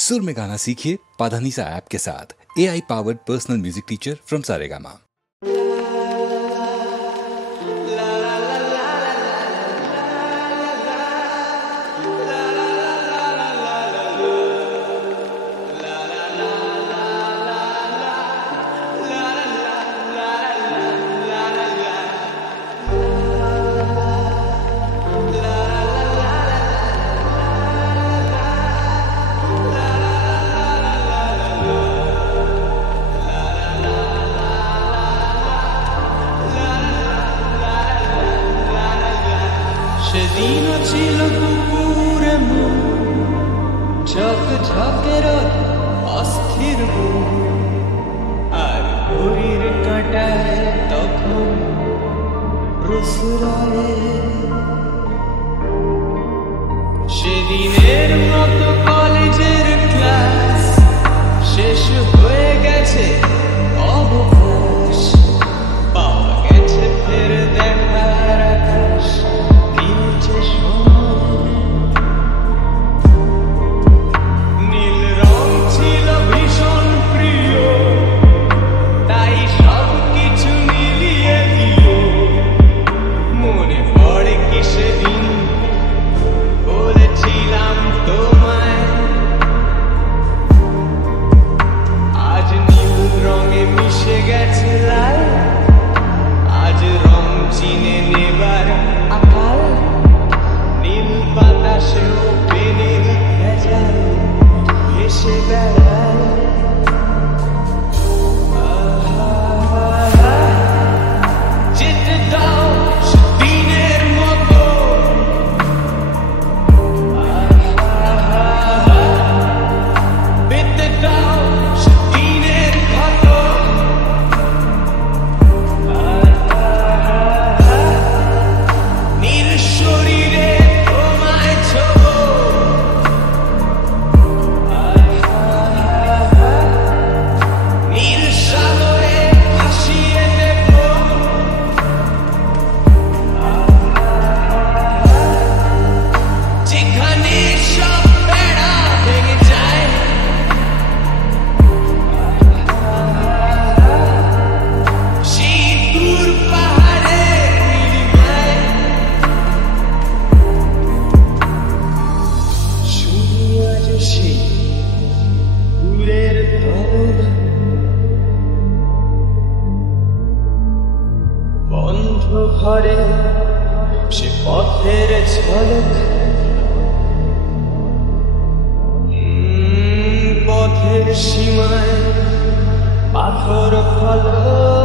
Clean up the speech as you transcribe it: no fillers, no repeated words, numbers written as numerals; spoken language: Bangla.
सुर में गाना सीखिए पाधानीसा ऐप के साथ। AI powered personal music teacher from Saregama. সেদিনও ছিল পুকুরে ঝক ঝকের অস্থির আর ঘড়ির কাঁটায় তখন রসুরায়ে সেদিনের মতো কলেজের ক্লাস শেষ হয়ে গেছে অবকাশ পাওয়া গেছে ফের দেখার আকাশ নীল রং ছিল ভীষণ প্রিয় তাই সব কিছু মিলিয়ে দিল মনে পড়ে কি সেদিন বলেছিলাম তোমায় আজ নীল রঙে মিশে গেছে লাল আজ রং চিনে নেবার আকাল নীল বাতাসেও পেনের ভেজাল এসে বেড়ায় যেতে দাও দিনের মতো পেতে দাও দিনের ক্ষত নীল শরীরে তোমায় ছোবো নীল সাগরে ভাসিয়ে দেব যেখানে সব বেড়া ভেঙে যায় সেই দূর পাহাড়ের নীলিমায় শুধু আজ সেই দূরের ধরন বন্ধ ঘরে সে পথের ঝলক পথের সীমায় পাথর ফলক